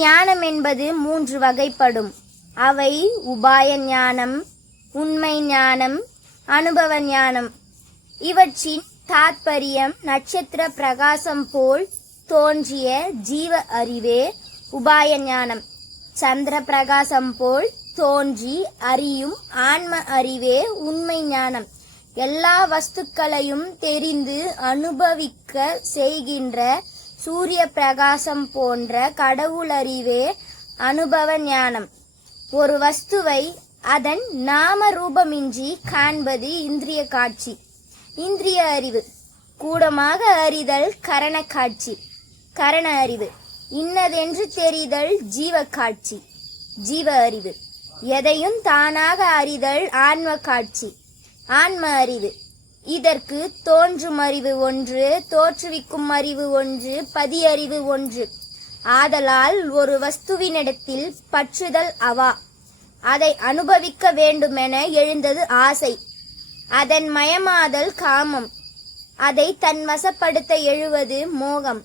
ஞானம் என்பது 3 வகைப்படும். அவை உபாய ஞானம், உண்மை ஞானம், அனுபவ ஞானம். இவற்றின் தாத்பரியம் நட்சத்திர பிரகாசம் போல் தோன்றிய ஜீவ அறிவே உபாய ஞானம். சந்திர பிரகாசம் போல் தோன்றி அறியும் ஆன்ம அறிவே உண்மை ஞானம். எல்லா வஸ்துக்களையும் தெரிந்து அனுபவிக்க செய்கின்ற சூரிய பிரகாசம் போன்ற கடவுளறிவே அனுபவ ஞானம். ஒரு வஸ்துவை அதன் நாம ரூபமின்றி காண்பது இந்திரிய காட்சி, இந்திரிய அறிவு. கூடமாக அறிதல் கரண காட்சி, கரண அறிவு. இன்னதென்று தெரிதல் ஜீவ காட்சி, ஜீவ அறிவு. எதையும் தானாக அறிதல் ஆன்ம காட்சி, ஆன்ம அறிவு. இதற்கு தோன்றும் அறிவு ஒன்று, தோற்றுவிக்கும் அறிவு ஒன்று, பதியறிவு ஒன்று. ஆதலால் ஒரு வஸ்துவினிடத்தில் பற்றுதல் அவா. அதை அனுபவிக்க வேண்டுமென எழுந்தது ஆசை. அதன் மயமாதல் காமம். அதை தன் வசப்படுத்த எழுவது மோகம்.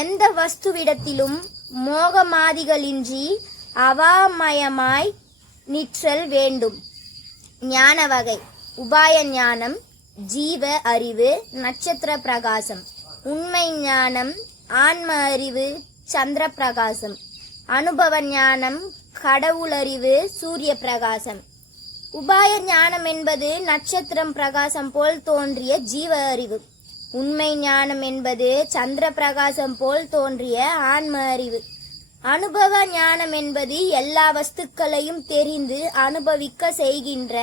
எந்த வஸ்துவிடத்திலும் மோகமாதிகளின்றி அவாமயமாய் நிற்றல் வேண்டும். ஞான வகை: உபாய ஞானம், ஜீவ அறிவு, நட்சத்திர பிரகாசம். உண்மை ஞானம், ஆன்ம அறிவு, சந்திர பிரகாசம். அனுபவ ஞானம், கடவுளறிவு, சூரிய பிரகாசம். உபாய ஞானம் என்பது நட்சத்திரம் பிரகாசம் போல் தோன்றிய ஜீவ அறிவு. உண்மை ஞானம் என்பது சந்திர பிரகாசம் போல் தோன்றிய ஆன்ம அறிவு. அனுபவ ஞானம் என்பது எல்லா வஸ்துக்களையும் தெரிந்து அனுபவிக்க செய்கின்ற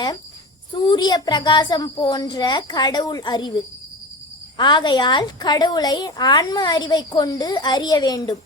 சூரிய பிரகாசம் போன்ற கடவுள் அறிவு. ஆகையால் கடவுளை ஆன்ம அறிவை கொண்டு அறிய வேண்டும்.